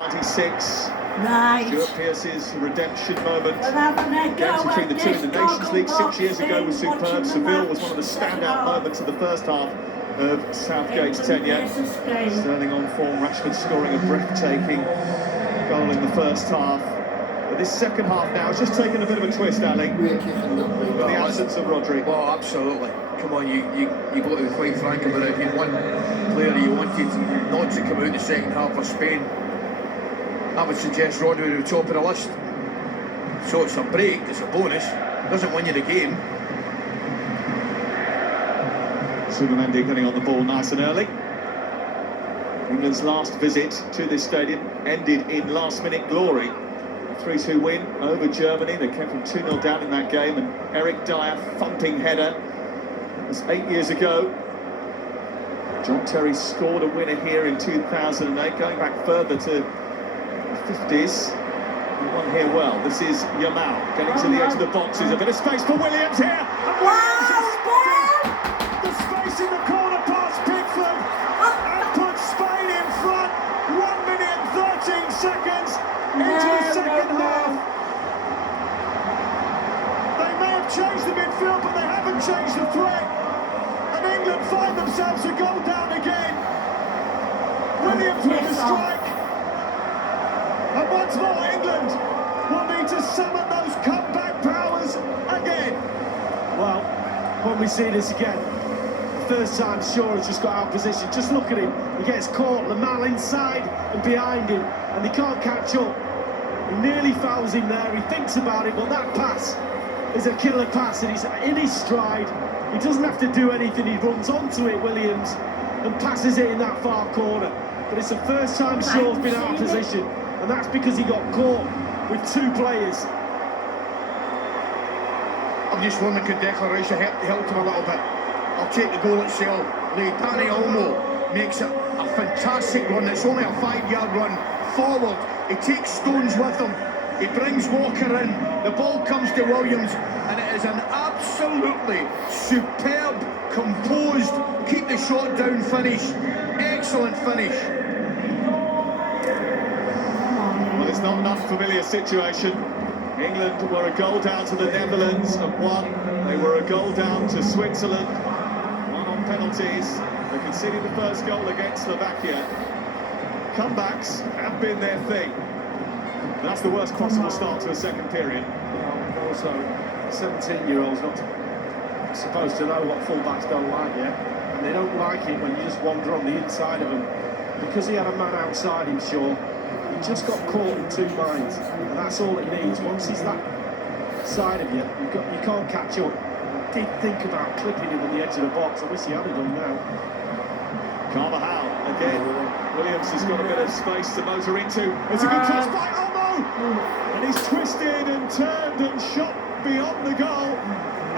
96. Right. Stuart Pearce's redemption moment. We'll have a Games between the two in the Nations League 6 years ago was superb. Seville was one of the standout moments of the first half of Southgate's tenure. Sterling on form, Rashford scoring a breathtaking goal in the first half. But this second half now has just taken a bit of a twist, Ali, with the absence of Rodri. Well, absolutely. Come on, you got to be quite frank about it. If you want player you wanted not to come out the second half for Spain, I would suggest Rodri would be top of the list. So it's a break, it's a bonus. Doesn't win you the game. Subimendi getting on the ball nice and early. England's last visit to this stadium ended in last-minute glory. 3-2 win over Germany. They came from 2-0 down in that game, and Eric Dyer thumping header. That's 8 years ago. John Terry scored a winner here in 2008, going back further to the 50s. He won here well. This is Yamal getting to the edge of the box. There's a bit of space for Williams here. And Williams has spotted the space in the corner past Pickford and put Spain in front. 1 minute and 13 seconds into the second half. They may have changed the midfield, but they haven't changed the threat. And England find themselves a goal down again. Williams with the strike. And once more, England will need to summon those comeback powers again. Well, when we see this again, the first time Shaw has just got out of position. Just look at him. He gets caught, Lamal inside and behind him, and he can't catch up. He nearly fouls him there. He thinks about it, but that pass is a killer pass, and he's in his stride. He doesn't have to do anything. He runs onto it, Williams, and passes it in that far corner. But it's the first time Shaw's been out of position, and that's because he got caught with two players. I've just won the declaration, helped him a little bit. I'll take the goal itself. Dani Olmo makes it a fantastic run. It's only a 5-yard run forward. He takes Stones with him. He brings Walker in. The ball comes to Williams, and it is an absolutely superb, composed, keep the shot down finish. Excellent finish. Well, it's not an unfamiliar situation. England were a goal down to the Netherlands and won. They were a goal down to Switzerland. One on penalties. They conceded the first goal against Slovakia. Comebacks have been their thing. That's the worst possible start to a second period. Also, 17-year-olds not supposed to know what fullbacks don't like yet, and they don't like it when you just wander on the inside of them. Because he had a man outside him, Shaw, he just got caught in two minds, and that's all it needs. Once he's that side of you, you can't catch up. I did think about clipping him on the edge of the box. I wish he had it done now. Carvajal again. Williams has got a bit of space to motor into. It's a good cross by Olmo, and he's twisted and turned and shot beyond the goal.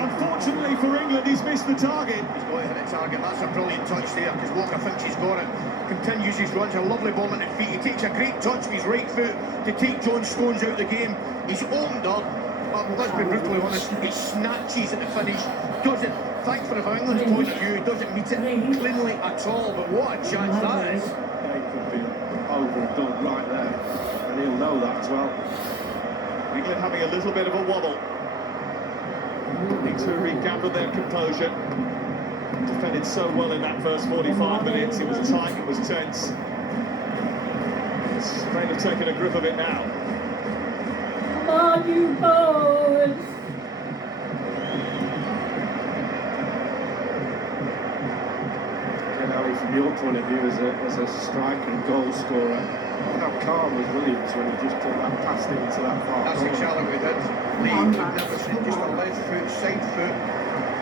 Unfortunately for England, he's missed the target. He's got to hit the target. That's a brilliant touch there, because Walker thinks he's got it. Continues his runs, a lovely ball at the feet. He takes a great touch with his right foot to take John Stones out of the game. He's opened up. Let's be brutally honest, he snatches at the finish. Doesn't, thankfully from England's point of view, doesn't meet it cleanly at all. But what a chance that is. They could be over and done right there, and he'll know that as well. England having a little bit of a wobble. Need to regather their composure. Defended so well in that first 45 minutes. It was tight, it was tense. Spain have taken a grip of it now. Come on, you boys! Again, Ali, from your point of view as a striker and goal scorer, how calm was Williams when he just put that pass into that far That's corner? exactly what he did. Lee, magnificent, just a left foot, side foot.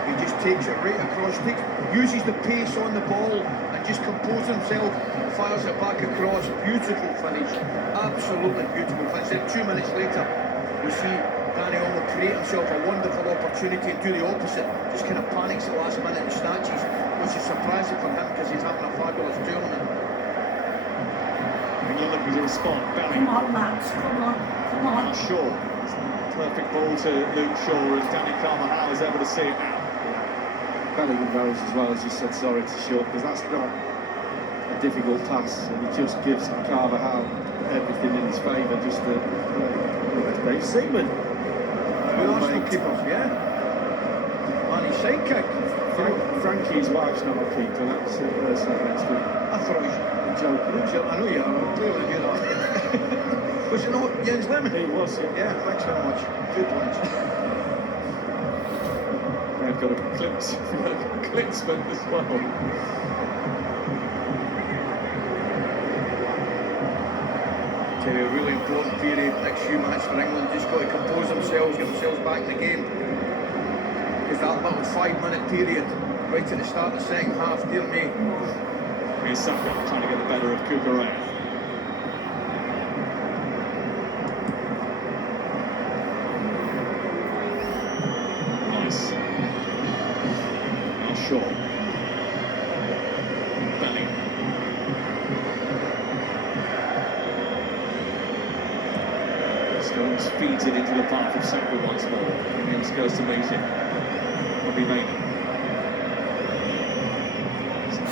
He just takes it right across, uses the pace on the ball and just composes himself, fires it back across. Beautiful finish, absolutely beautiful finish. Then 2 minutes later, we see Dani Olmo create himself a wonderful opportunity and do the opposite. Just kind of panics at the last minute and snatches, which is surprising for him because he's having a fabulous tournament. England looking to respond. Belly. Come on, Max, come on, come on. Shaw. Perfect ball to Luke Shaw, as Danny Carvajal is able to see it now. Bellingham knows as well, as you said, sorry to Shaw, because that's not a difficult pass, and he just gives Carvajal everything. his favour, just the Dave Seaman. Two Arsenal keepers, yeah. And his sidekick. Frankie's wife's not a keeper, that's the person next to him. I thought he was Joking. I know you are, I clearly knew that. Was it not Jens Lehmann? He was, yeah. Yeah, thanks very much. Good ones. They've got a Klinsmann as well. Tell you, a really important period, next few minutes for England. Just got to compose themselves, get themselves back in the game. Because that little 5-minute period, right at the start of the second half, dear me. Here's Saka trying to get the better of Kukureya. Nice. Now Shaw. Bellingham. Stones feeds it into the path of Saka once more. Williams goes to meet him. Bobby Maynard.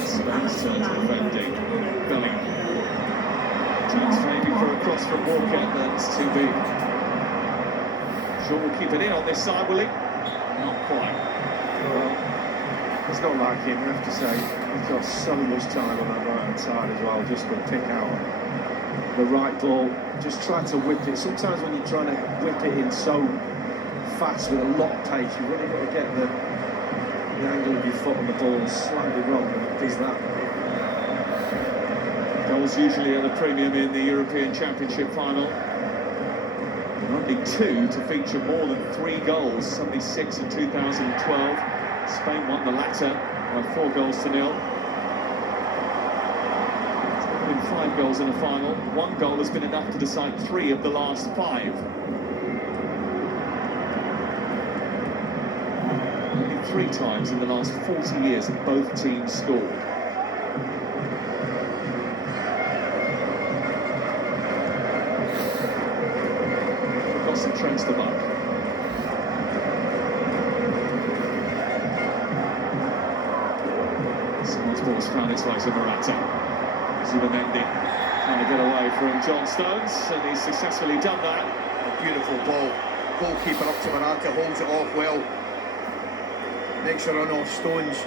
Spain's turn to defending. Bellingham. Chance maybe for a cross from Walker, that's too big. Shaw will keep it in on this side, will he? Not quite. Well, it's not like him, I have to say. He's got so much time on that right-hand side as well, just to pick out the right ball, just try to whip it. Sometimes when you're trying to whip it in so fast with a lot of pace, you've really got to get the angle of your foot on the ball slightly wrong, and it does that. Goals usually at a premium in the European Championship final. Only two to feature more than 3 goals, 76 in 2012. Spain won the latter by 4 goals to 0. It's never been 5 goals in a final. 1 goal has been enough to decide 3 of the last 5. Only 3 times in the last 40 years have both teams scored. Trends the mark. Someone's ball's found its way to Morata. Zubamendi trying to get away from John Stones, and he's successfully done that. A beautiful ball. Goalkeeper up to Morata, holds it off well. Makes a run off Stones.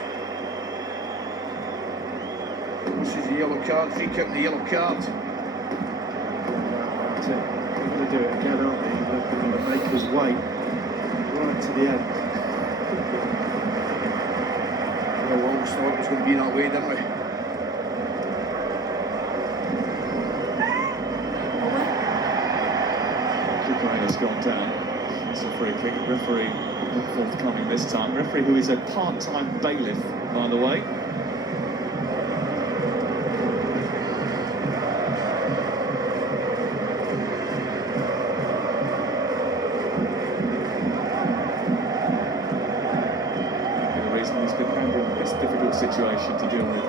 This is the yellow card, free kick and the yellow card. That's it. They're going to do it again, aren't they? They're going to make us wait right to the end. We always thought it was going to be that way, didn't we? Kukureya's gone down. It's a free kick. Referee not forthcoming this time. Referee who is a part-time bailiff, by the way. He's been handling this difficult situation to deal with.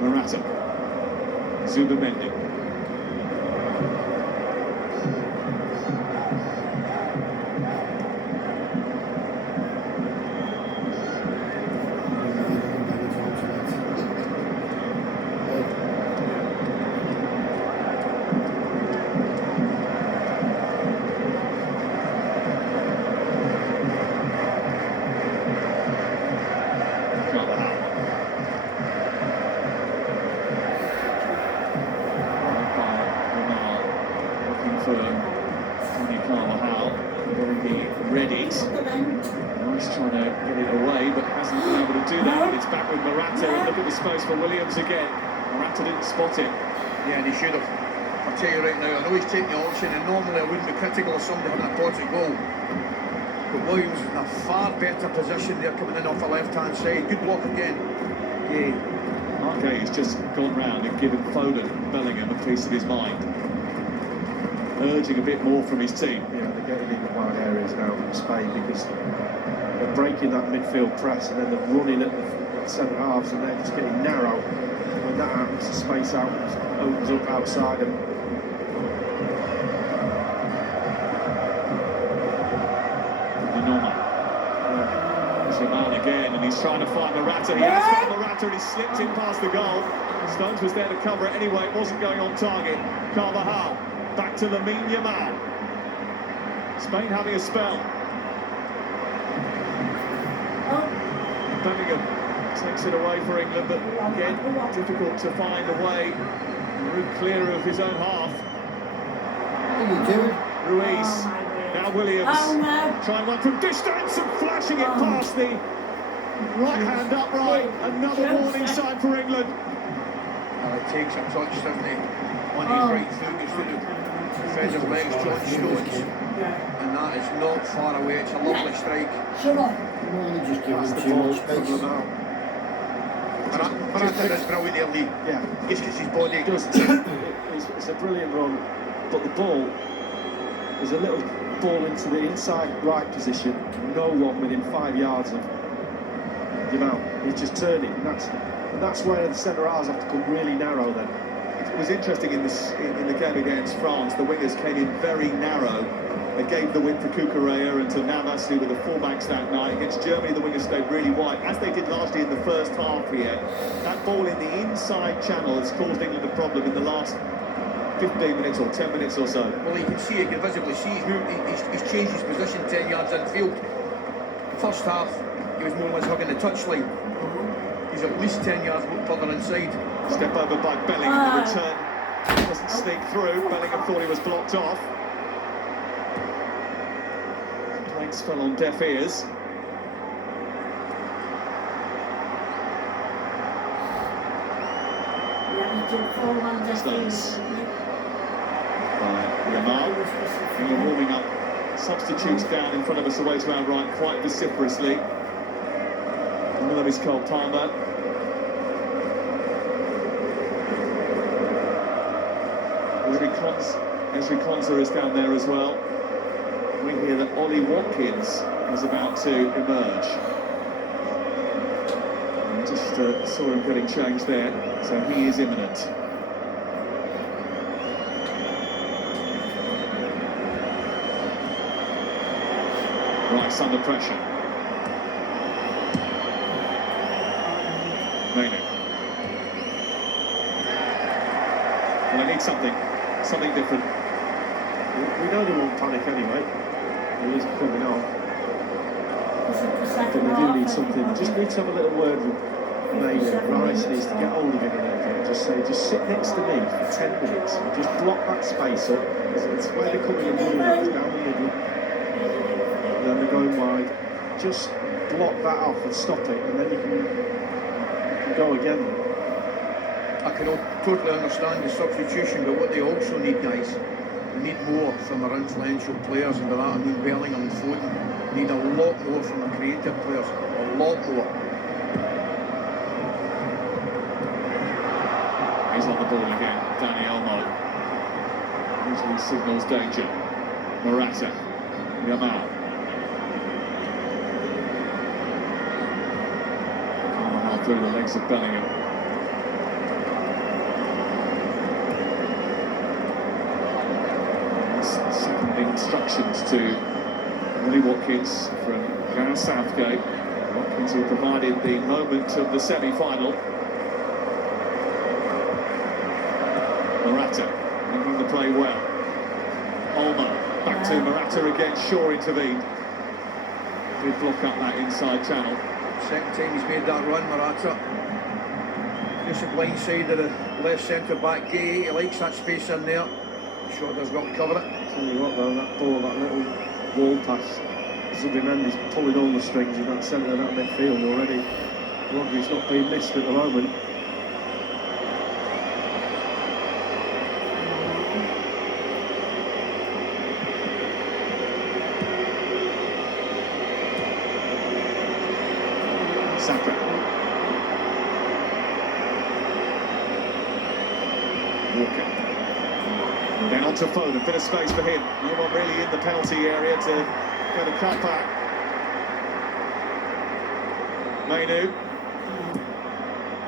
Morata. Zubamendi. Nice trying to get it away, but hasn't been able to do that. And it's back with Morata, and look at the space for Williams again. Morata didn't spot it. Yeah, and he should have. I'll tell you right now, I know he's taking the option, and normally I wouldn't be critical of somebody having a potted goal. But Williams is in a far better position there, coming in off the left-hand side. Good block again. Yeah. Marquez has just gone round and given Foden Bellingham a piece of his mind. Urging a bit more from his team. Yeah, they're getting in the wide areas now in Spain because they're breaking that midfield press and then they're running at the centre halves and they're just getting narrow. When that happens, the space out opens up outside them. Jamal again, and he's He's trying to find Morata. He has found Morata and he slipped in past the goal. Stones was there to cover it anyway. It wasn't going on target. Carvajal back to Lamine Yamal. Spain having a spell. Birmingham takes it away for England, but again, difficult to find a way clear of his own half. What are you doing? Ruiz, now Williams, trying one from distance and flashing it past the right hand upright. Another warning sign for England. It takes a touch, doesn't he? On his right foot, goes through the defensive legs, John Stones. And that is not far away, it's a lovely strike. Really just giving him too much space. Morata does brilliant there, Lee. Yeah. Just gets his body. It's a brilliant run, but the ball is a little ball into the inside right position. No one within 5 yards of he's just turning, and that's where the centre halves have to come really narrow then. It was interesting in the game against France. The wingers came in very narrow. They gave the win for Cucurella and to Navas, who were the fullbacks that night. Against Germany, the wingers stayed really wide, as they did largely in the first half here. That ball in the inside channel has caused England a problem in the last 15 minutes or 10 minutes or so. Well, you can see, you can visibly see he's changed his position 10 yards infield. First half, he was more or less hugging the touchline. He's at least 10 yards further inside. Step over by Bellingham, the return doesn't sneak through. Bellingham thought he was blocked off. Complaints fell on deaf ears. Stones by Yamal. England warming up. Substitutes down in front of us away to our right quite vociferously. One of them is Cole Palmer. Ezri Konsa is down there as well. We hear that Ollie Watkins is about to emerge. I just saw him getting changed there, so he is imminent. Rice under pressure. Maynard. Well, I need something different. We know they won't panic anyway. He is coming on. But we do need something. Just need to have a little word with Maynard. Rice needs to get hold of him a little bit. Just say, just sit next to me for 10 minutes and just block that space up. It's where they're coming in running down the middle. And then they're going wide. Just block that off and stop it, and then you can go again. I can totally understand the substitution, but what they also need, guys, they need more from their influential players, and by that I mean Bellingham and Foden. They need a lot more from the creative players, a lot more. He's on the ball again, Dani Olmo. Usually signals danger. Morata, Yamal. Carvajal through the legs of Bellingham. Second instructions to Ollie Watkins from Gareth Southgate. Watkins, who provided the moment of the semi-final. Morata making the play well. Olmo back to Morata again. Shaw intervened. Did block up that inside channel. Second time he's made that run, Morata. Just the blind side of the left centre back gate. He likes that space in there. Shaw does well to cover it. Tell you what though, that ball, that little wall pass, Zubimendi's pulling all the strings in that centre of that midfield already. Rodri's not being missed at the moment. Saka. Walker. Then on to Foden, a bit of space for him. No one really in the penalty area to get a cut back. Mainu.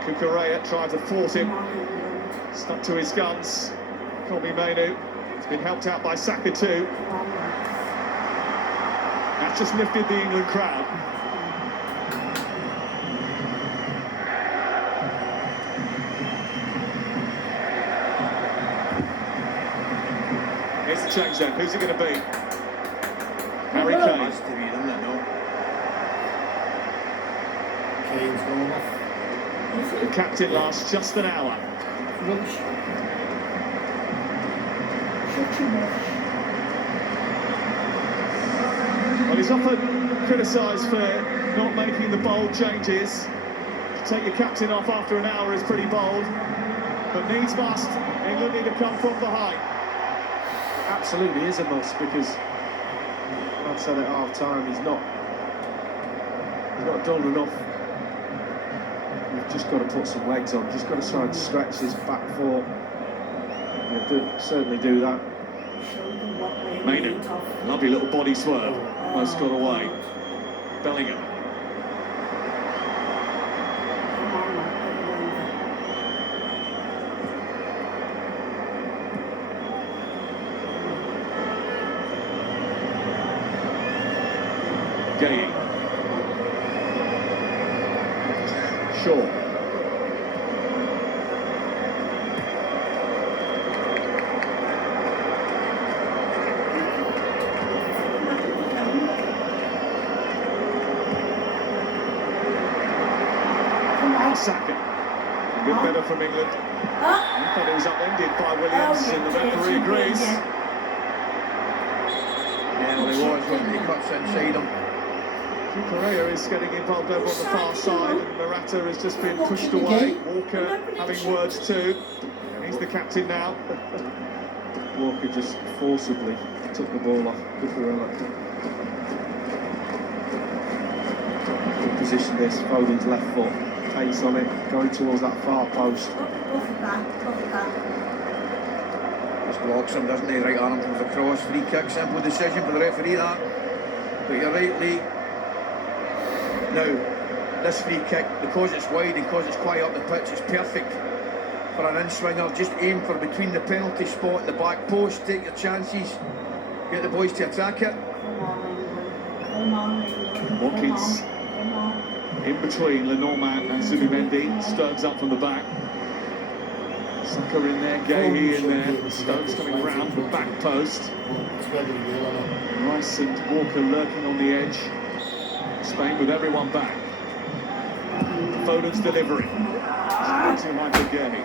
Cucurella tried to force him. Stuck to his guns. Colby Mainu. He's been helped out by Saka too. That's just lifted the England crowd. the change then? Who's it going to be? Harry Kane. Has to be, doesn't it? No. Kane's going off. The captain lasts just an hour. Rubbish. Such a rubbish. Well, he's often criticised for not making the bold changes. To take your captain off after an hour is pretty bold, but needs must. England need to come from behind. Absolutely is a must, because I've said at half time he's not done enough. We've just got to put some legs on, just got to try and stretch this back four. Certainly do that. Show them what we're Maynard, made of. lovely little body swerve, almost got away. Bellingham, Come on, man, Gay, Shaw, Saka. A bit better from England. I thought it was upended by Williams, and the referee agrees. Yeah, well, he was, wasn't he? Cuts inside him. Correa is getting involved over on the far side, and Morata has just been pushed away. Walker having words too. He's the captain now. Walker just forcibly took the ball off Cucurella. Good position this, Foden's left foot, pace on it, going towards that far post. Go for that. Just blocks him, doesn't he? Right arm comes across. Free kick, simple decision for the referee, that. But you're right, Lee. Now, this free kick, because it's wide and because it's quite up the pitch, it's perfect for an in-swinger. Just aim for between the penalty spot and the back post, take your chances, get the boys to attack it. Come on, England. Watkins Come on. in between Lenormand and Zubimendi. Stones up from the back. Saka in there, Gahey in there. Stones coming round the back post. It's got to be real, isn't it? Rice and Walker lurking on the edge. Spain with everyone back. Foden's delivery. Too high for Gahey.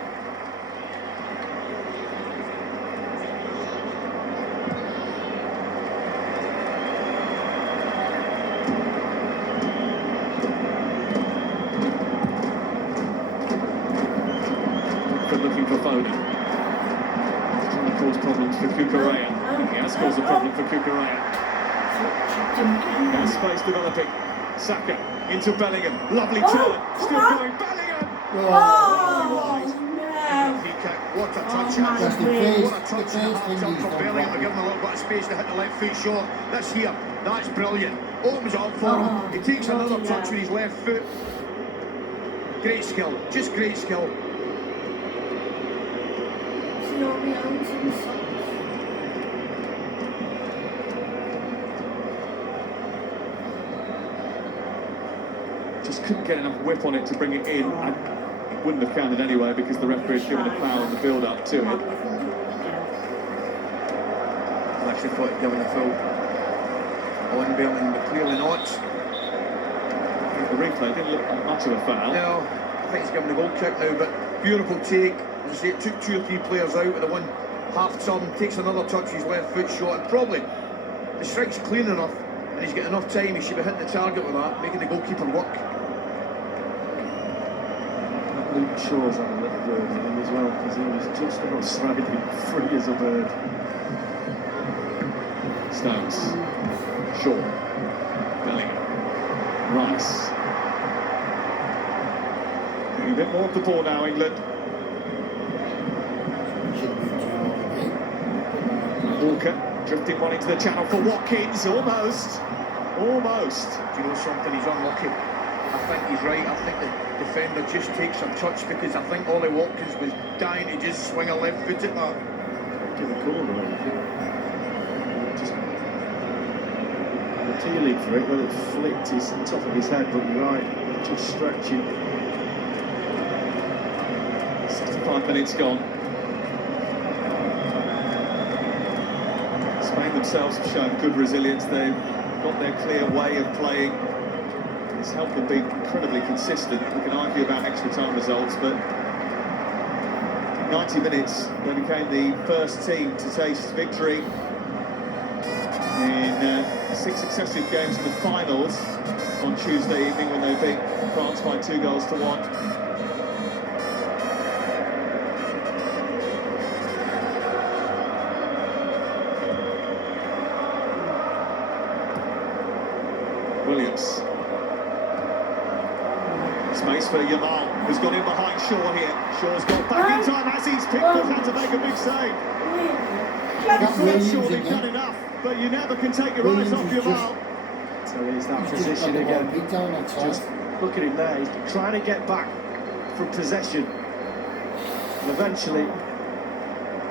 Looking for Foden. Trying to cause problems for Cucurella. He has caused a problem for Cucurella. Now space developing. Saka into Bellingham. Lovely turn. Still going. Bellingham. Oh, no. Free kick. What a touch. Oh, That's the my face. What a touch The and a face half thing jump he's from done Bellingham. They're right. giving him a little bit of space to hit the left foot shot. This here, that's brilliant. Opens it up for him. He takes another touch with his left foot. Great skill. Just great skill. See all the ounce in the socks. Just couldn't get enough whip on it to bring it in. It wouldn't have counted anyway because the referee had given a foul on the build-up to it. I actually thought he'd given a foul on Bellingham, but clearly not. The replay didn't look like much of a foul. No, I think he's given a goal kick now, but beautiful take. As I say, it took 2 or 3 players out with the one half turn, takes another touch with his left foot shot, and probably the strike's clean enough and he's got enough time. He should be hitting the target with that, making the goalkeeper work. Luke Shaw's had a little bird in him as well, because he was just about sliding free as a bird. Stones. Shaw. Bellingham. Rice. Getting a bit more of the ball now, England. Should be too Walker drifting one into the channel for Watkins. Almost. Almost. Do you know something? He's unlucky. I think he's right. I think the defender just takes a touch, because I think Ollie Watkins was dying to just swing a left foot at that. To the corner, I think. Just appealing for it, whether it flicked his top of his head, but you're right, just stretching. 65 minutes gone. Spain themselves have shown good resilience. They've got their clear way of playing. It's helped them be incredibly consistent. We can argue about extra time results, but 90 minutes, they became the first team to taste victory in 6 successive games in the finals on Tuesday evening when they beat France by 2-1. Williams. Space for Yamal, who's got in behind Shaw here. Shaw's got back in time as he's Pickford had to make a big save. Sure they've done enough, but you never can take your eyes off Yamal. So he's that position again. Just look at him there, he's trying to get back from possession. And eventually,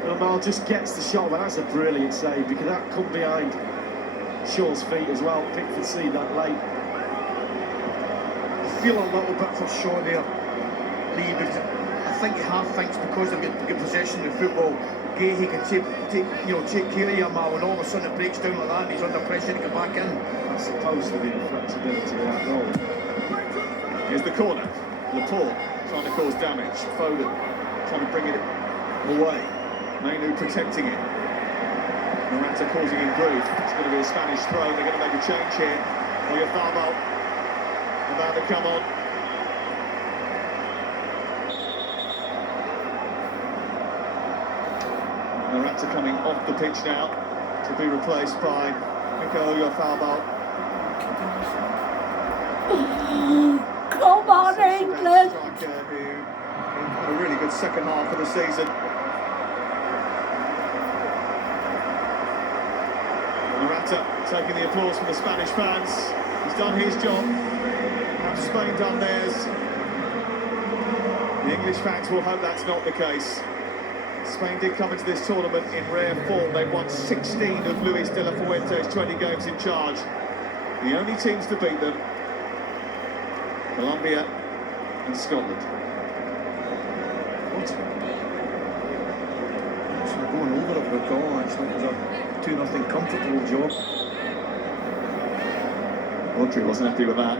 Yamal just gets the shot, but that's a brilliant save because that come behind Shaw's feet as well. Pickford seen that late. I feel a little bit for Shaw there, Lee, because I think he half thinks because they've got possession of the football, he can take care of Yamal, and all of a sudden it breaks down like that and he's under pressure to get back in. That's supposed to be the flexibility of that goal. Here's the corner. Laporte trying to cause damage. Foden trying to bring it away. Mainu protecting it. Morata causing in groove. It's going to be a Spanish throw. They're going to make a change here. Oyarzábal about to come on. Morata coming off the pitch now to be replaced by Oyarzábal. Come on, England! Striker who had a really good second half of the season. Morata taking the applause from the Spanish fans. He's done his job. Have Spain done theirs? The English fans will hope that's not the case. Spain did come into this tournament in rare form. They've won 16 of Luis de la Fuente's 20 games in charge. The only teams to beat them, Colombia and Scotland. So they're going over it with a goal, actually. It was a 2-0 comfortable job. Rodri wasn't happy with that.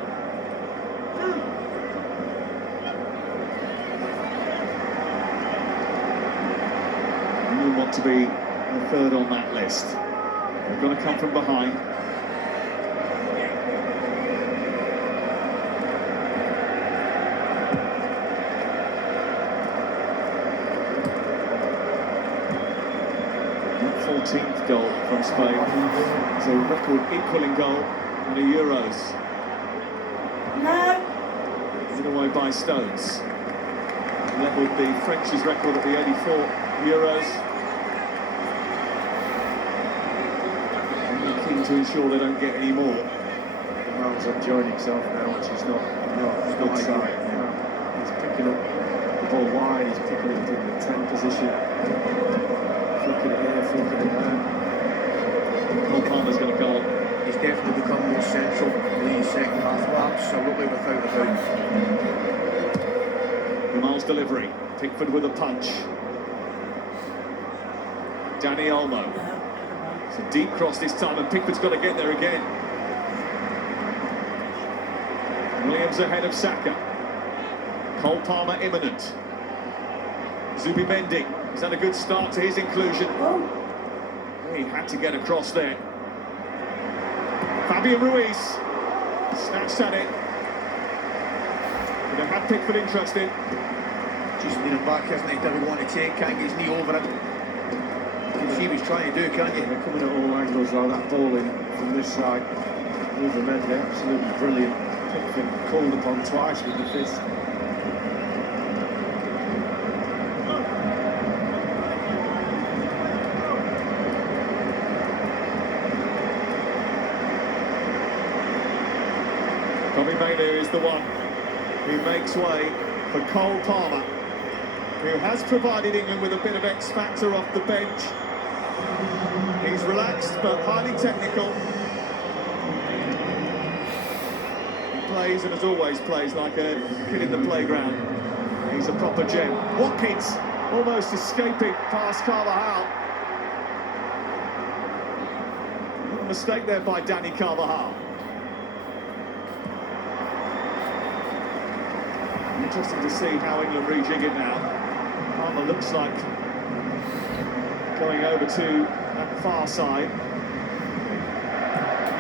You want to be the third on that list. They're going to come from behind. That 14th goal from Spain is a record equalling goal in the Euros. No! Given away by Stones. Levelled the French's record at the 84 Euros. And keen to ensure they don't get any more. Yamal's enjoying himself now, which is not a good sign. He's picking up the ball wide, he's picking it in the 10 position. Flicking it here, flicking it there. Cole Palmer's going to go on. He's definitely become more central in the second half, absolutely without a doubt. Yamal's delivery. Pickford with a punch. Dani Olmo. It's a deep cross this time, and Pickford's got to get there again. Williams ahead of Saka. Cole Palmer imminent. Zubimendi has had a good start to his inclusion. He had to get across there. Fabian Ruiz snatched at it. But they had Pickford interested. Just leaning back, isn't he? Doesn't want to take, can't get his knee over it. You can see what he's trying to do, can't you? They're coming at all angles though, that ball in from this side. Zubimendi, absolutely brilliant. Pickford called upon twice with the fist. Mainu is the one who makes way for Cole Palmer, who has provided England with a bit of X factor off the bench. He's relaxed but highly technical. He plays, and as always plays, like a kid in the playground. He's a proper gem. Watkins almost escaping past Carvajal. mistake there by Danny Carvajal. Interesting to see how England rejig it now. Palmer looks like going over to that far side.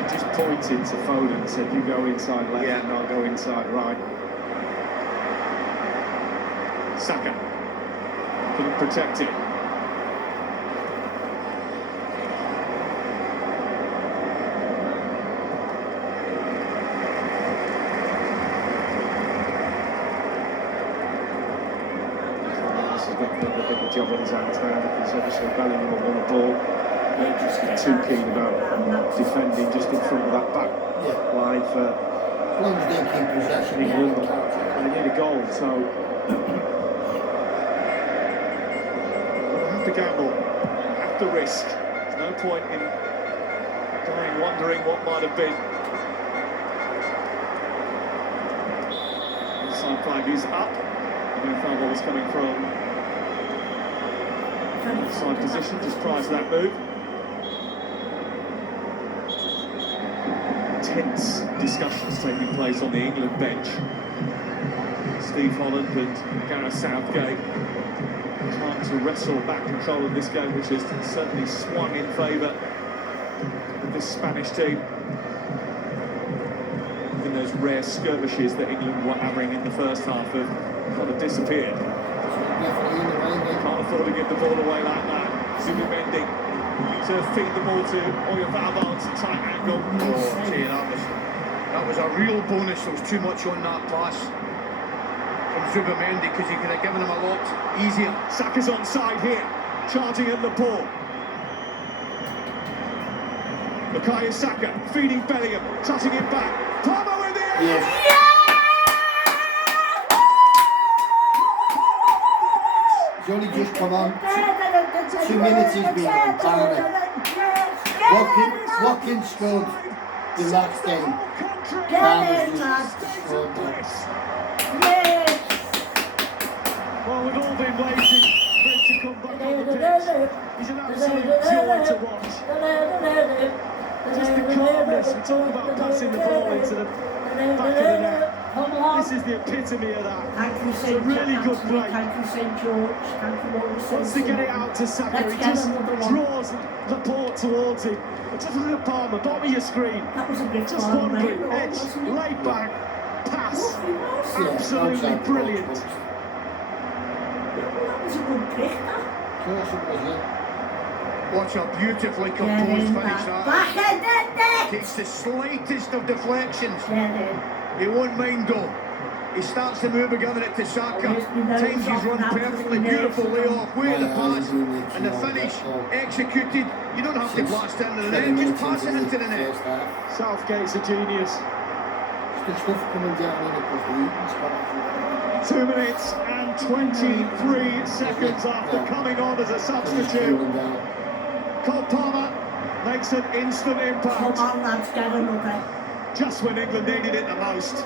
He just pointed to Foden and said, you go inside left and I'll go inside right. Saka couldn't protect it. Got a bit of job on his hands now because obviously Bellingham will want the ball. Too keen about defending just in front of that back line for As long as they keep possession, England. They need a goal, so We'll have to gamble, have to risk. There's no point in going wondering what might have been. Inside flag is up. No foul ball is coming from offside position just prior to that move. Tense discussions taking place on the England bench. Steve Holland and Gareth Southgate trying to wrestle back control of this game, which has certainly swung in favour of this Spanish team. Even those rare skirmishes that England were having in the first half have kind of disappeared. Can't afford to give the ball away like that. Zubimendi to feed the ball to Oyarzabal to tight angle. Oh, gee, that was a real bonus. There was too much on that pass from Zubimendi because he could have given him a lot easier. Saka's onside here, charging at Laporte. Bukayo Saka feeding Bellingham, touching it back. Palmer with the air. Yes. He's only just come on. 2 minutes he's been on. Walking scored the last game. Palmer's just scored that. well, we've all been waiting for him to come back on the pitch. He's an absolute joy to watch. Just the calmness. We talk about passing the ball into the back of the net. This is the epitome of that. Thank you, It's a St. really good play. Thank you, St. George. Thank you, Morris. Wants to get it out to Saka. Let's He get just another one. draws Laporte towards him. But just look at Palmer, bottom of your screen. That was a big Just one, wandering, mate, edge, wasn't it? laid back, pass. Lovely, was it? Absolutely outside the brilliant. box. That was a good pick, that. Of course it was, yeah. Watch a beautifully Get composed in finish that. that. Back in the net. It's the slightest of deflections. Get in. He won't mind though. He starts to move again it to Saka. Oh, he's been very Times he's soft run now, perfectly. he's been Beautiful very layoff. Way the pass. And the Yeah, finish oh. executed. You don't have to blast it into the net. Just pass it into the net. Southgate's a genius. Still stuff coming down in the 2 minutes and 23 seconds after coming on as a substitute. Cole Palmer makes an instant Come impact on, lads, get another. just when England needed it the most.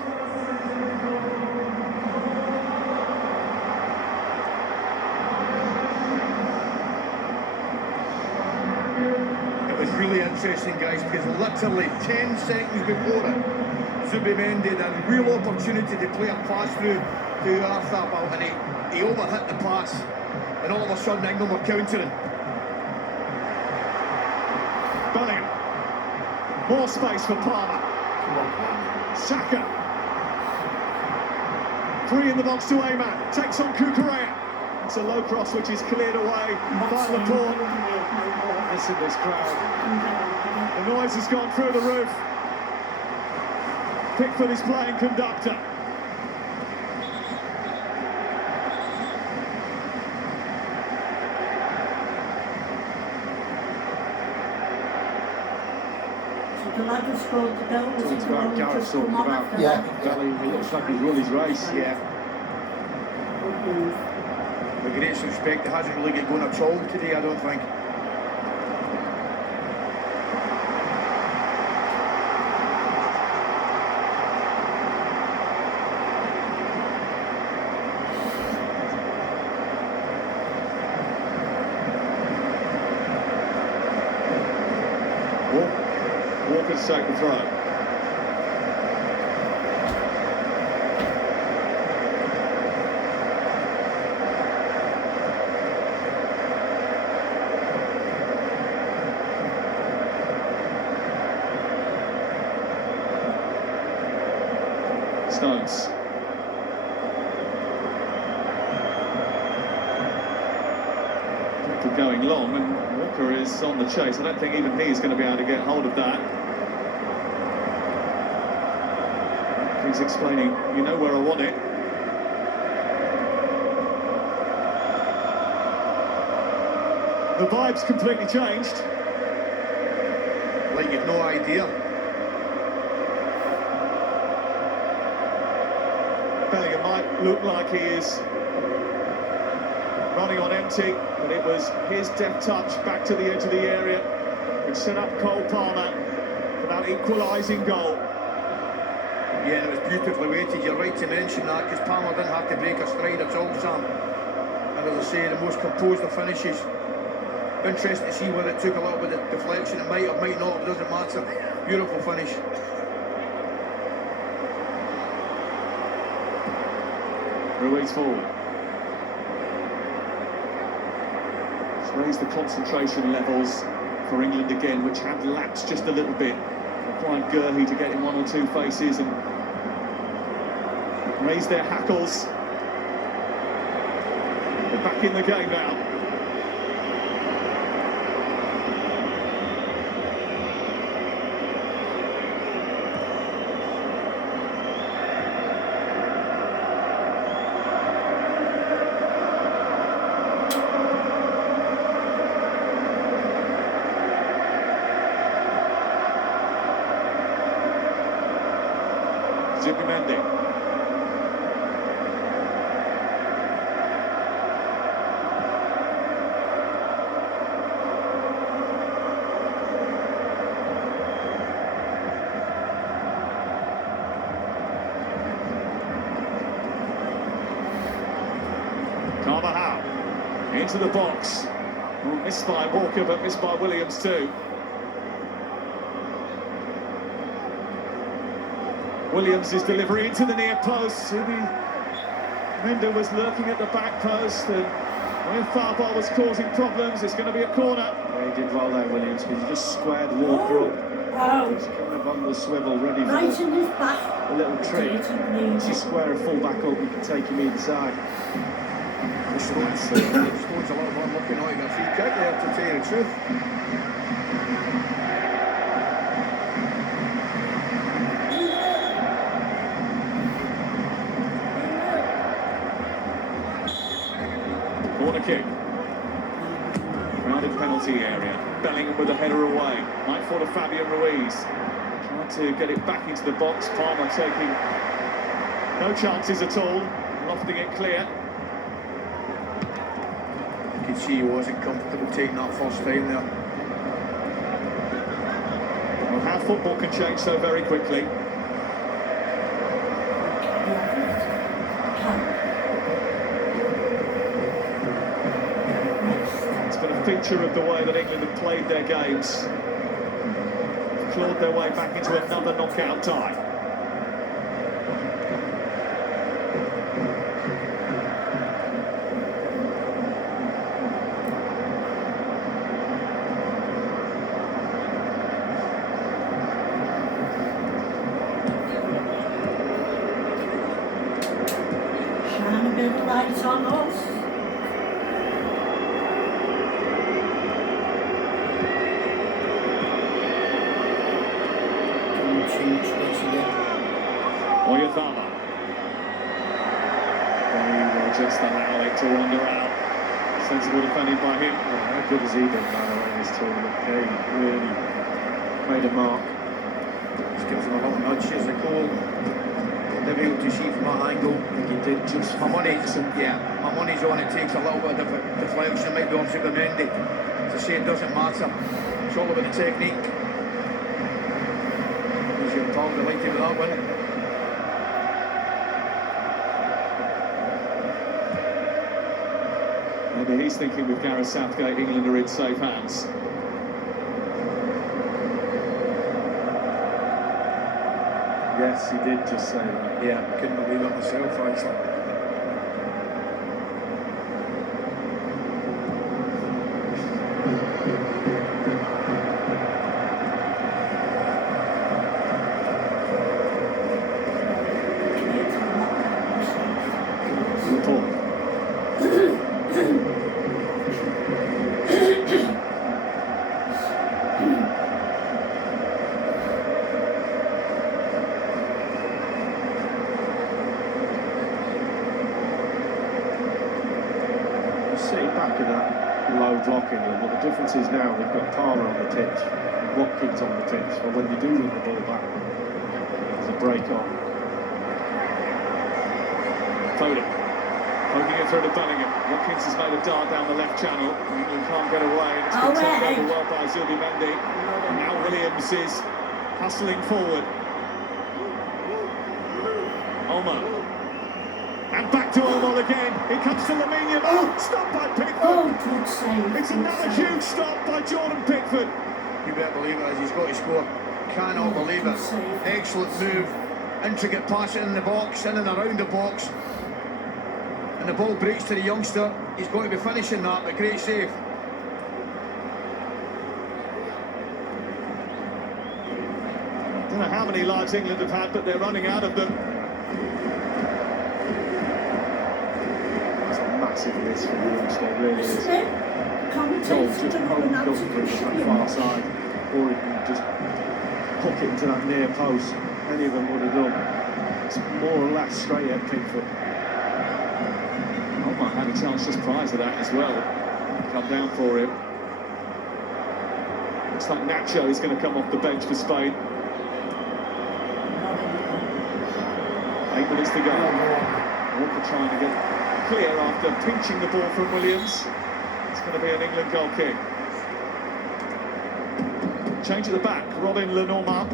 It was really interesting, guys, because literally 10 seconds before it, Zubimendi had a real opportunity to play a pass through to Oyarzabal, and he overhit the pass, and all of a sudden England were countering. Bellingham. More space for Palmer. Saka. Free in the box to Ayman. Takes on Kukurea. It's a low cross which is cleared away by Laporte. Listen to this crowd. The noise has gone through the roof. Pickford is playing conductor. The lad who scored the goal was Talked the about one who Gareth just come talking on about after Yeah. that. Bellingham. He looks like he's run his race. Yeah. Good move. With great respect, it hasn't really got going at all today, I don't think. Walker to take the throw. Stones. Going long, and Walker is on the chase. I don't think even he's going to be able to get hold of that. He's explaining, you know where I want it. The vibe's completely changed. Like you've no idea. Bellingham might look like he is running on empty, but it was his deft touch back to the edge of the area which set up Cole Palmer for that equalising goal. Yeah, and it was beautifully weighted. You're right to mention that, because Palmer didn't have to break a stride at all, Sam. And as I say, the most composed of finishes. Interesting to see whether it took a little bit of deflection. It might or might not, it doesn't matter. Beautiful finish. Ruiz forward. Raise the concentration levels for England again, which had lapsed just a little bit. Required Gurhey to get in one or two faces and raise their hackles. They're back in the game now. Jimmy Mendy. Carvajal into the box. Oh, missed by Walker, but missed by Williams too. Williams' delivery into the near post. Mender was lurking at the back post, and where Farbar was causing problems, it's going to be a corner. Yeah, he did well there, Williams, because he just squared Walker up. He's kind of on the swivel, ready for Right in his back. a little trick. Once you square a full back up, you can take him either side. The Stones a lot of unlucky now. He got a free kick there, to tell you the truth. Corner kick. Crowded penalty area. Bellingham with a header away. Right for to Fabian Ruiz. Trying to get it back into the box. Palmer taking no chances at all. Lofting it clear. You can see he wasn't comfortable taking that first time there. Well, how football can change so very quickly. It's been a feature of the way that England have played their games. They've clawed their way back into another knockout tie. Shine a bit of light on us. Oyazama. He will just allow it to wander out. Sensible defending by him. Yeah, how good has he been, by the way, in this tournament? He really made a mark. Just gives him a little nudge as they call. They're able to see from that angle. I think he did just My money's on it. Takes a little bit of deflection, might be on to the Mendy. To say it doesn't matter. It's all about the technique. He's your pal delighted with that one. Maybe he's thinking with Gareth Southgate, England are in safe hands. Yes, he did just say that. Yeah, couldn't believe it myself, actually. Sitting back in that low block England, but the difference is now they've got Palmer on the pitch, Watkins on the pitch, but when you do win the ball back, there's a break on. Foden poking it through to Bellingham. Watkins has made a dart down the left channel. England can't get away. It's been turned over well by Zubimendi. And now Williams is hustling forward. Omar. And back to Omar again. It comes to Lamine. Oh, stopped by Pickford. Oh, good save. It's another huge stop by Jordan Pickford. You better believe it, as he's got to score. Cannot believe it. Excellent move. Intricate passing in the box, in and around the box. And the ball breaks to the youngster. He's got to be finishing that, but great save. I don't know how many lives England have had, but they're running out of them. It's a massive miss for the youngster, it really is. Isn't it? Goal just Commentators poked are up going from to show that you. far side, or he can just hook it into that near post. Any of them would have done. It's more or less straight at Pickford. Omar had a chance just prior to that as well. Come down for him. Looks like Nacho is going to come off the bench for Spain. 8 minutes to go. Walker trying to get clear after pinching the ball from Williams. It's going to be an England goal kick. Change at the back. Robin Lenormand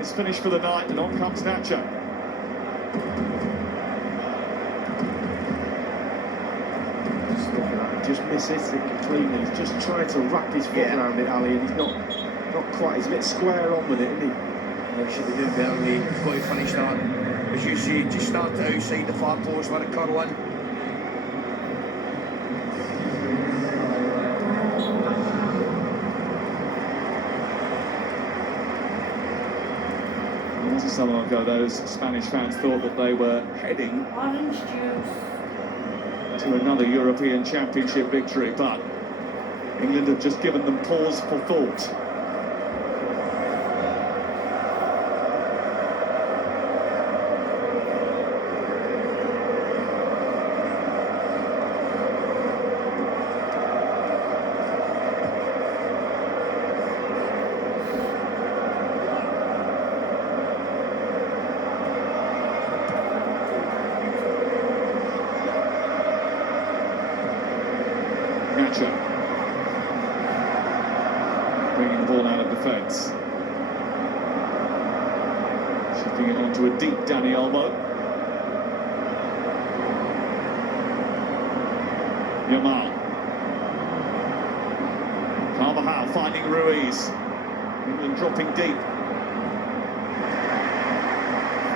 is finished for the night, and on comes Nacho. Just look at that, he just misses it completely. He's just trying to wrap his foot around it, Ali, and he's not quite. He's a bit square on with it, isn't he? He should be doing better, Lee. He's got to finish that. As you say, just start it outside the far post, let it curl in. Not so long ago, those Spanish fans thought that they were heading Orange juice. to another European Championship victory, but England have just given them pause for thought. Nacho bringing the ball out of defence, shifting it onto a deep Dani Olmo. Yamal, Carvajal finding Ruiz. England dropping deep.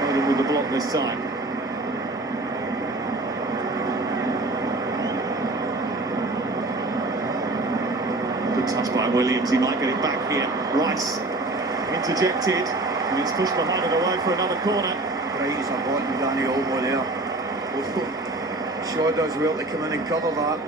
Foden with the block this time. Touch by Williams, he might get it back here. Rice interjected, and it's pushed behind and away for another corner. Right as a bottom, Dani Olmo there. Shaw does well to come in and cover that.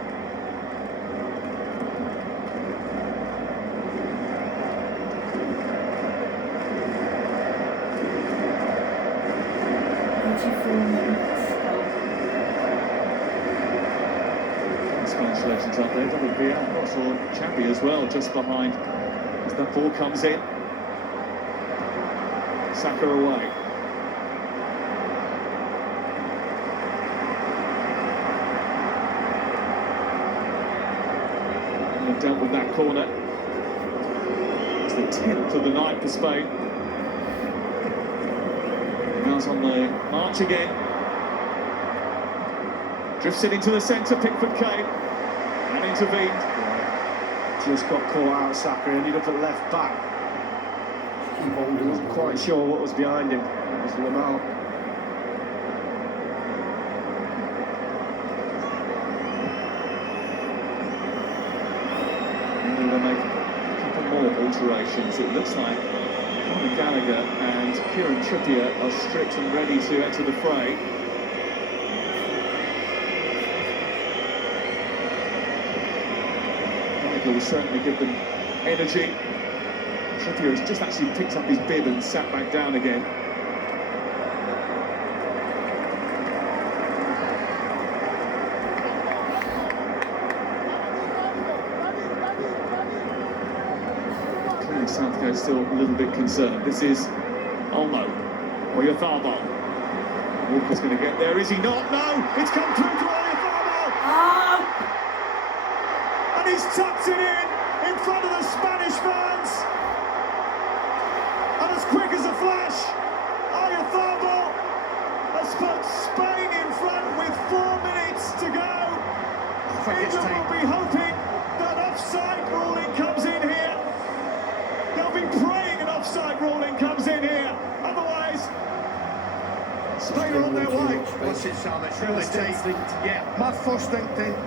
Spanish legends up there, WPL, also Chappie as well, just behind as that ball comes in. Saka away. And dealt with that corner. It's the 10th of the night for Spain. Now's on the march again. Drifts it into the centre, Pickford came and intervened. Just got caught out, Saka, ended up at left back. keep holding. I wasn't quite sure what was behind him. It was Lamar. And they'll make a couple more alterations. It looks like Conor Gallagher and Kieran Trippier are stripped and ready to enter the fray. Gallagher will certainly give them energy. Trippier has just actually picked up his bib and sat back down again. Clearly Southgate's still a little bit concerned. This is Olmo, or Oyarzábal. Walker's going to get there, is he not? No! It's come through to Oyarzábal! Oh, And he's tucked it in front of the Spanish fans! And as quick as a flash, Oyarzábal has put Spain in front with 4 minutes to go. England will be hoping that offside ruling comes in here. They'll be praying an offside ruling comes in here. Otherwise, Spain are on their way. What's it, Sam? It's really tight. Yeah, my first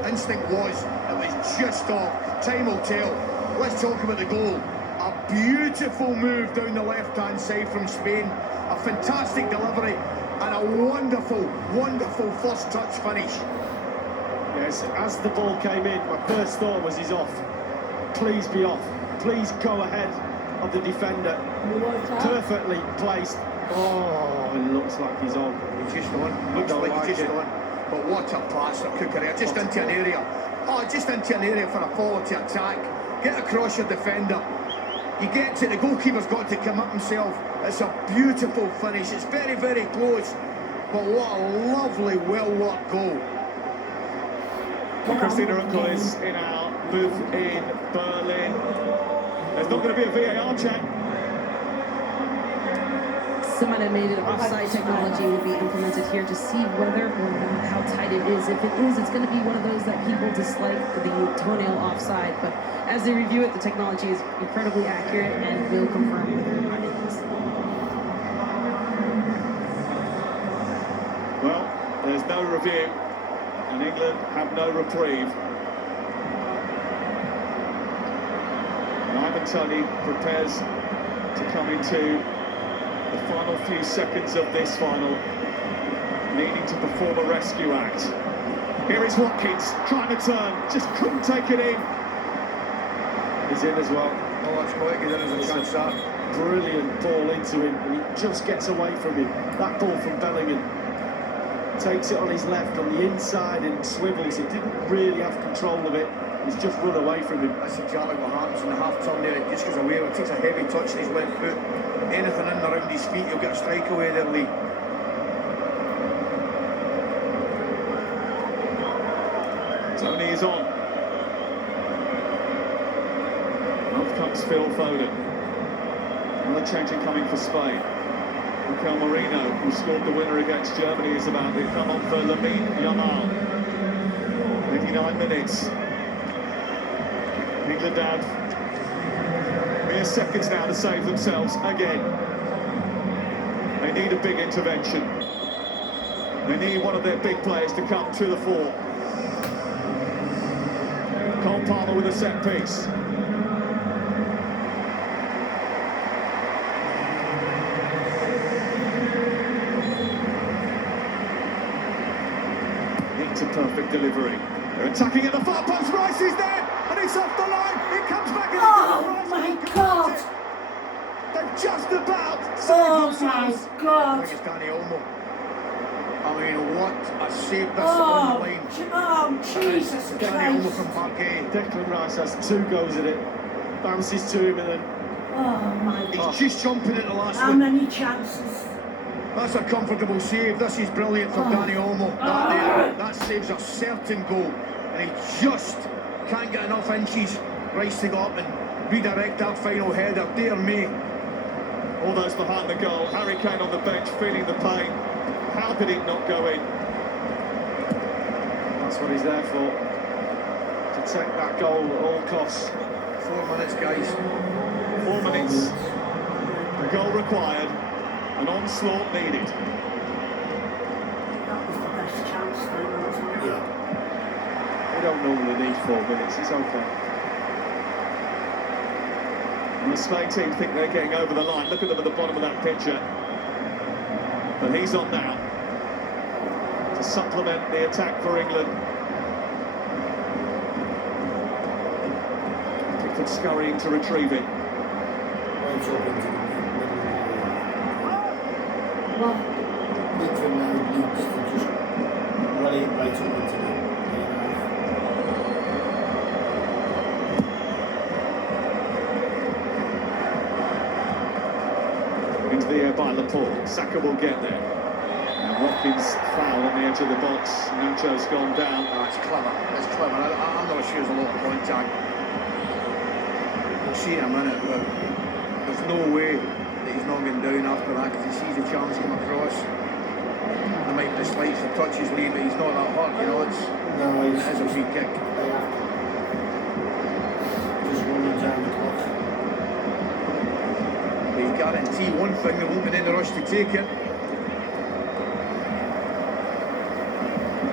instinct was it was just off. Time will tell. Let's talk about the goal. A beautiful move down the left-hand side from Spain. A fantastic delivery and a wonderful, wonderful first touch finish. Yes, as the ball came in, my first thought was he's off. Please be off. Please go ahead of the defender. Perfectly placed. Oh, it looks like he's on. He's just on. Looks like he's just on. But what a pass for Cucurella. Just into an area. Oh, just into an area for a forward to attack. Get across your defender. He gets it. The goalkeeper's got to come up himself. It's a beautiful finish. It's very, very close. But what a lovely, well-worked goal. Christina Unkel is in our booth in Berlin. There's not going to be a VAR check. Some animated offside technology will be implemented here to see whether or not how tight it is. If it is, it's going to be one of those that people dislike the toenail offside. But as they review it, the technology is incredibly accurate and will confirm whether or not it is. Well, there's no review, and England have no reprieve. And Ivan Toney prepares to come into the final few seconds of this final, needing to perform a rescue act. Here is Watkins trying to turn, just couldn't take it in. He's in as well. Oh, that's quite good. There's a chance that. Brilliant ball into him, and he just gets away from him. That ball from Bellingham takes it on his left on the inside and swivels. He didn't really have control of it. He's just run away from him. That's exactly what happens in the half turn there. It just goes away. It takes a heavy touch in his left foot. Anything in and around his feet, he'll get a strike away there, Lee. Tony is on. Off comes Phil Foden. Another change incoming for Spain. Mikel Merino, who scored the winner against Germany, is about to come on for Lamine Yamal. 89 minutes. England have mere seconds now to save themselves again. They need a big intervention. They need one of their big players to come to the fore. Cole Palmer with a set piece. It's a perfect delivery. They're attacking at the far post. Rice is there, and it's off the line. It comes back in. oh my God! They've just about Oh saved my themselves. I God! think it's Danny Olmo. I mean, what a save this on the line. Jesus Danny Olmo Christ! from Bargay. Declan Rice has 2 goes at it, bounces to him, and then Oh my God! He's just jumping at the last How one. many chances? That's a comfortable save. This is brilliant for Danny Olmo. That saves a certain goal. And he just can't get enough inches. Rice to go up and redirect that final header. Dear me. All those behind the goal. Harry Kane on the bench, feeling the pain. How could it not go in? that's what he's there for. To take that goal at all costs. 4 minutes, guys. 4 minutes. They goal required, an onslaught needed. That was the best chance then, wasn't it? Yeah. We don't normally need 4 minutes, it's okay. And the Spain team think they're getting over the line. Look at them at the bottom of that picture. But he's on now to supplement the attack for England. Pickford scurrying to retrieve it. Right up into the middle. Well, Pickford now needs to just run it right up into the Into the air by Laporte. Saka will get there. And Watkins foul on the edge of the box. Nacho's gone down. It's clever. It's clever. I'm not sure there's a lot of contact. We'll see in a minute, but there's no way that he's not going down after that because he sees the chance come across. There might be slight touches, Lee, but he's not that hurt, you know. It's a free kick. just running down the clock. But you guarantee one thing, they won't be in the rush to take it.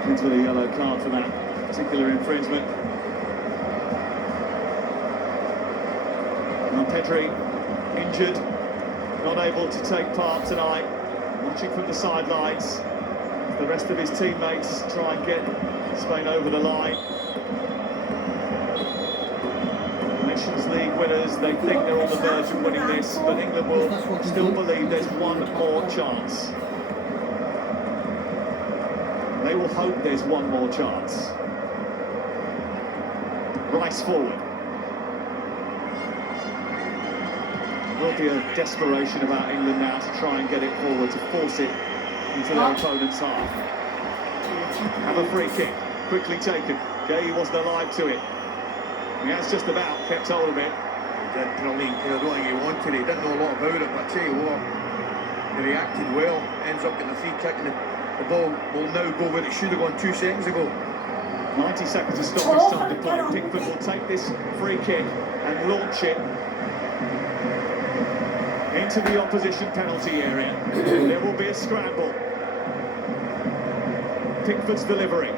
Into the yellow card for that particular infringement. Now Pedri injured, not able to take part tonight. Watching from the sidelines, the rest of his teammates try and get Spain over the line. Nations League winners, they think they're on the verge of winning this, but England will still believe there's one more chance. They will hope there's one more chance. Rice forward. Will be a desperation about England now to try and get it forward, to force it into their opponent's half. Have a free kick, quickly taken. Gay wasn't alive to it. He has just about kept hold of it. He did brilliant, because I don't think he wanted it. He didn't know a lot about it, but I tell you what, he reacted well, ends up getting a free kick, and the ball will now go where it should have gone 2 seconds ago. 90 seconds to stop his time to play. Pickford will take this free kick and launch it into the opposition penalty area. There will be a scramble. Pickford's delivery.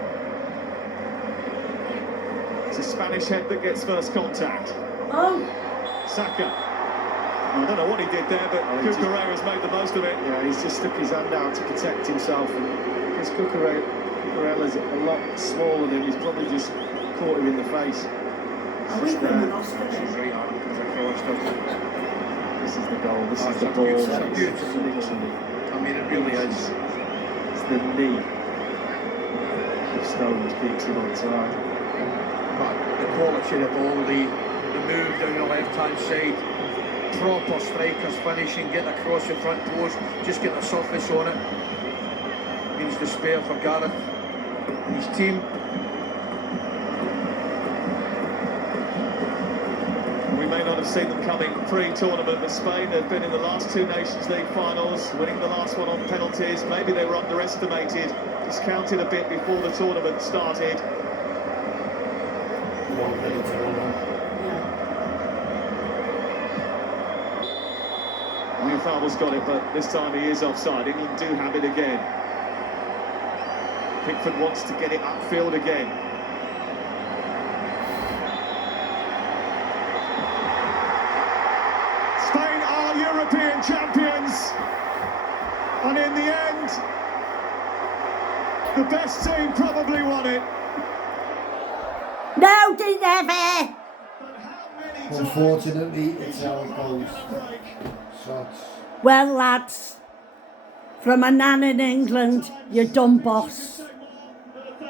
It's a Spanish head that gets first contact. oh, Saka. I don't know what he did there, but Cucurella's made the most of it. Yeah, he's just stuck his hand out to protect himself, and because Cucurella's a lot smaller than him, he's probably just caught him in the face. are we winning Oscar then? Right arm comes across, doesn't it? This is the goal, this That's is the a ball. beautiful, It's beautiful goal. literally, I mean, it really is. it's the knee of Stones keeps him on side. But the quality of the ball, the move down the left-hand side, proper strikers finishing, getting across the front post, just getting a surface on it. Means despair for Gareth and his team. We may not have seen them coming pre-tournament, but Spain have been in the last 2 Nations League finals, winning the last one on penalties. Maybe they were underestimated, discounted a bit before the tournament started. Fowler's got it, but this time he is offside. England do have it again. Pickford wants to get it upfield again. Spain are European champions, and in the end, the best team probably won it. No, they never. Unfortunately, it's how it goes. Shots. Well, lads, from a nan in England, you're done, boss.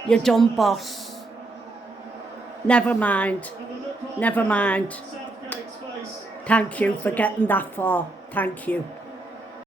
You're done, boss. Never mind. Never mind. Thank you for getting that far. Thank you.